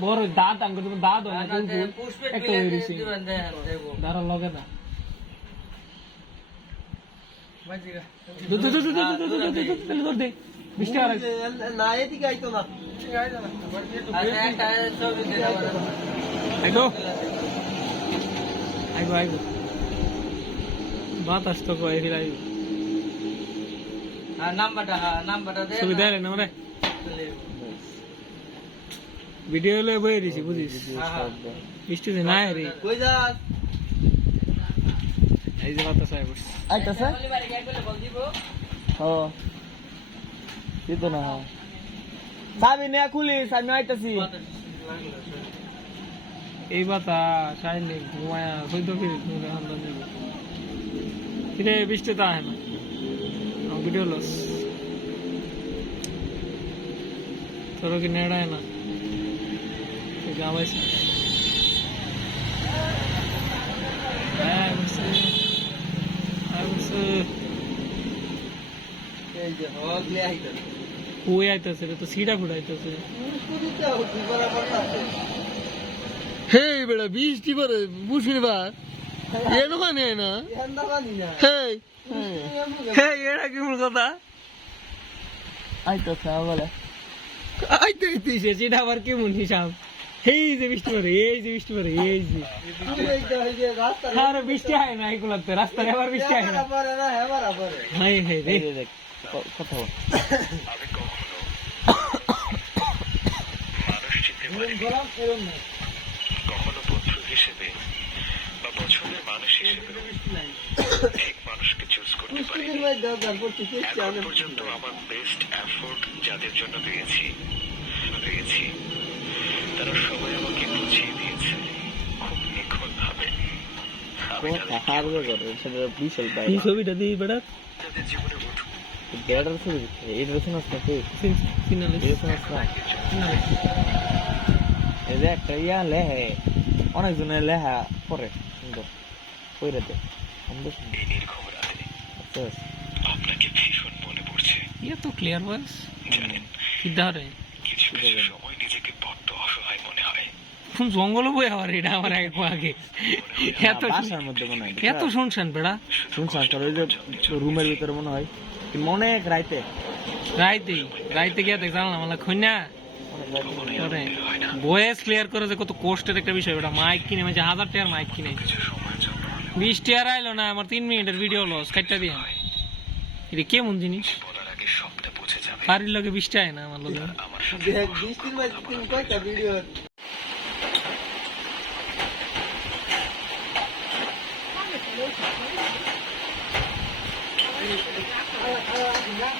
বড় দাঁত আঙ্গুর দিবেন দাঁত হয় না কিন্তু একটা হয়ে গেছে দাঁড়া লগে না বাতাস তো নাম্বারটা নাম্বারটা সুবিধা রে ভিডিও হলে বই দিছি বুঝিস? বৃষ্টি তো নাই রে। কই যাস? এই যে আই বসে আইতাছে? ও দিতো না। চাবি নে খুলিস আমি আইতাছি। এই বাতাস আইলে ঘুমায়া সৈত ফিরে তুমি আন্দাজ নেব কিরে বৃষ্টি তো আহে না। ভিডিও লস তোর কি নেড়ায় না? নাম হয়েছে ওই আইতেছে তো সিটা ফুটাইতেছে হেই বেড়া বৃষ্টি করে বুঝলি বা? এ এরকম নেই না? হেই হেই এটা কি মূল কথা? আইতেছে আবার। আইতে আইতে সেটা আবার কেমন হিসাব? এই যে বৃষ্টি পরে এই যে বৃষ্টি পরে এই যে। আরে বৃষ্টি হয় না এগুলোতে রাস্তায় আবার বৃষ্টি হয় না। হাই হাই রে। কথা বল কখনো বন্ধু হিসেবে বা পছন্দের মানুষ হিসেবে ঠিক মানুষকে চুজ করতে পারি এখন পর্যন্ত আমার বেস্ট এফোর্ট যাদের জন্য দিয়েছি। হারবে করে সেটা বিশাল ভাই এই ছবিটা দিই বেড়া। দেড়ার ছবি এই রসুন আসছে ফিনালে এই আসছে এই যে একটা ইয়া লেহে পরে সুন্দর কইরে দে সুন্দর সুন্দর এই নির্ঘুম রাতে আচ্ছা আপনাকে ভীষণ মনে পড়ছে। ইয়ে তো ক্লিয়ার ভয়েস জানেন কি কিছু সময় নিজেকে বড্ড অসহায় মনে হয় কোন জঙ্গল বই আবার এটা আমার আগে। আগে এত মধ্যে মনে হয় এত শুনছেন বেড়া? শুনছ তোর ওই যে রুমের ভিতরে মনে হয় অনেক রাইতে? রাইতে রাইতে গিয়ে দেখ জানলাম আমার খুঁজা ভয়েস ক্লিয়ার করে যে কত কষ্টের একটা বিষয় ওটা মাইক কিনে মানে হাজার টাকার মাইক কিনে। বিশ টাকার আইলো না আমার তিন মিনিটের ভিডিও লস কাটটা দিয়ে। এটা কেমন জিনিস? বাড়ির লগে বিশ টাকা না আমার লগে เออเออถึงแล้ว